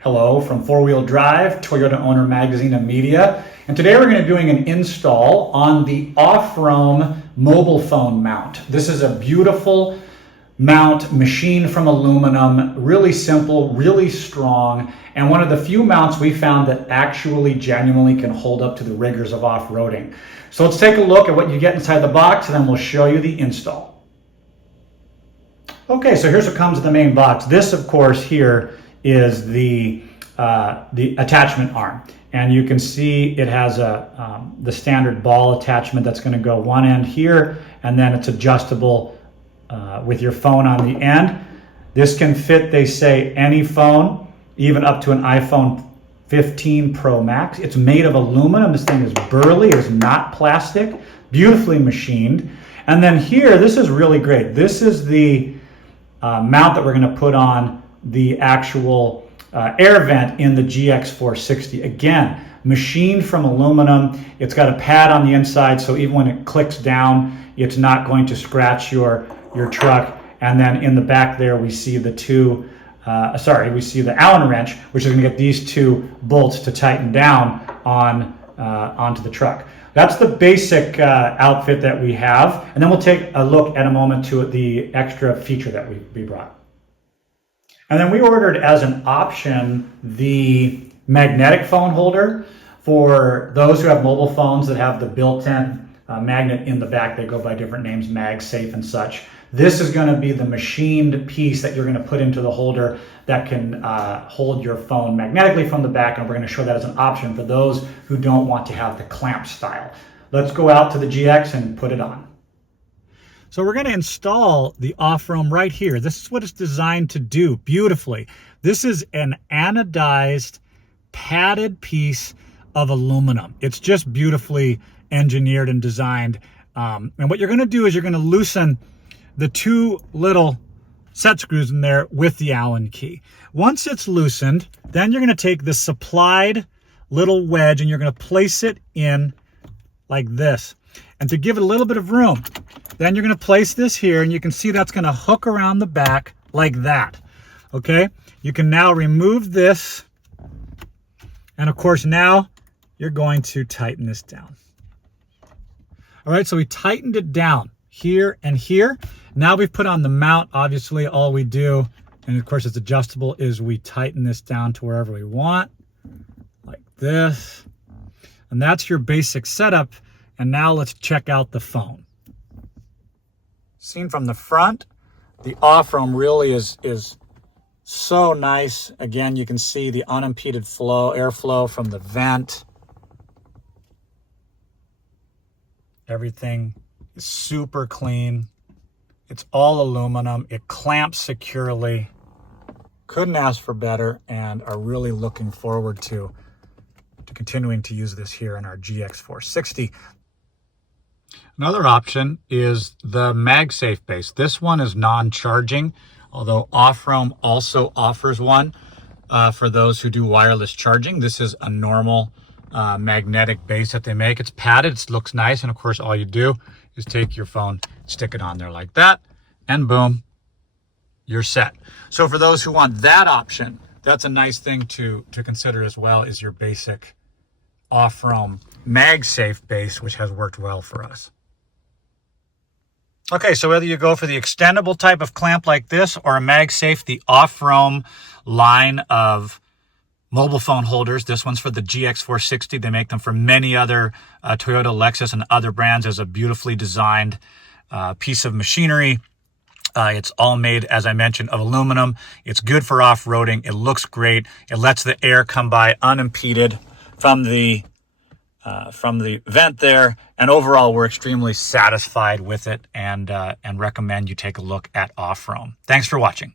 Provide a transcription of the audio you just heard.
Hello from Four Wheel Drive, Toyota Owner Magazine and Media. And today we're going to be doing an install on the Offroam mobile phone mount. This is a beautiful mount machined from aluminum, really simple, really strong, and one of the few mounts we found that actually genuinely can hold up to the rigors of off-roading. So let's take a look at what you get inside the box and then we'll show you the install. Okay, so here's what comes in the main box. This, of course, here is the attachment arm, and you can see it has the standard ball attachment that's going to go one end here, and then it's adjustable with your phone on the end. This can fit, they say, any phone, even up to an iPhone 15 Pro Max. It's made of aluminum. This thing is burly, it is not plastic, beautifully machined. And then here, this is really great. This is the mount that we're going to put on the actual air vent in the GX460. Again, machined from aluminum. It's got a pad on the inside, so even when it clicks down, it's not going to scratch your truck. And then in the back there, we see the we see the Allen wrench, which is going to get these two bolts to tighten down onto the truck. That's the basic outfit that we have, and then we'll take a look at a moment to the extra feature that we brought. And then we ordered as an option the magnetic phone holder for those who have mobile phones that have the built-in magnet in the back. They go by different names, MagSafe and such. This is going to be the machined piece that you're going to put into the holder that can hold your phone magnetically from the back, and we're going to show that as an option for those who don't want to have the clamp style. Let's go out to the GX and put it on. So we're going to install the Offroam right here. This is what it's designed to do beautifully. This is an anodized padded piece of aluminum. It's just beautifully engineered and designed. And what you're going to do is you're going to loosen the two little set screws in there with the Allen key. Once it's loosened, then you're going to take the supplied little wedge and you're going to place it in like this. And to give it a little bit of room, then you're going to place this here, and you can see that's going to hook around the back like that. Okay, you can now remove this, and of course now you're going to tighten this down. All right, so we tightened it down here and here. Now we've put on the mount. Obviously all we do, and of course it's adjustable, is we tighten this down to wherever we want, like this. And that's your basic setup. And now let's check out the phone. Seen from the front, the Offroam really is so nice. Again, you can see the unimpeded airflow from the vent. Everything is super clean. It's all aluminum. It clamps securely. Couldn't ask for better, and are really looking forward to continuing to use this here in our GX460. Another option is the MagSafe base. This one is non-charging, although Offroam also offers one for those who do wireless charging. This is a normal magnetic base that they make. It's padded, it looks nice, and of course all you do is take your phone, stick it on there like that, and boom, you're set. So for those who want that option, that's a nice thing to consider as well, is your basic Offroam MagSafe base, which has worked well for us. Okay, so whether you go for the extendable type of clamp like this or a MagSafe, the Offroam line of mobile phone holders, this one's for the GX460. They make them for many other Toyota, Lexus, and other brands as a beautifully designed piece of machinery. It's all made, as I mentioned, of aluminum. It's good for off-roading. It looks great. It lets the air come by unimpeded from the vent there, and overall we're extremely satisfied with it, and recommend you take a look at Offroam. Thanks for watching.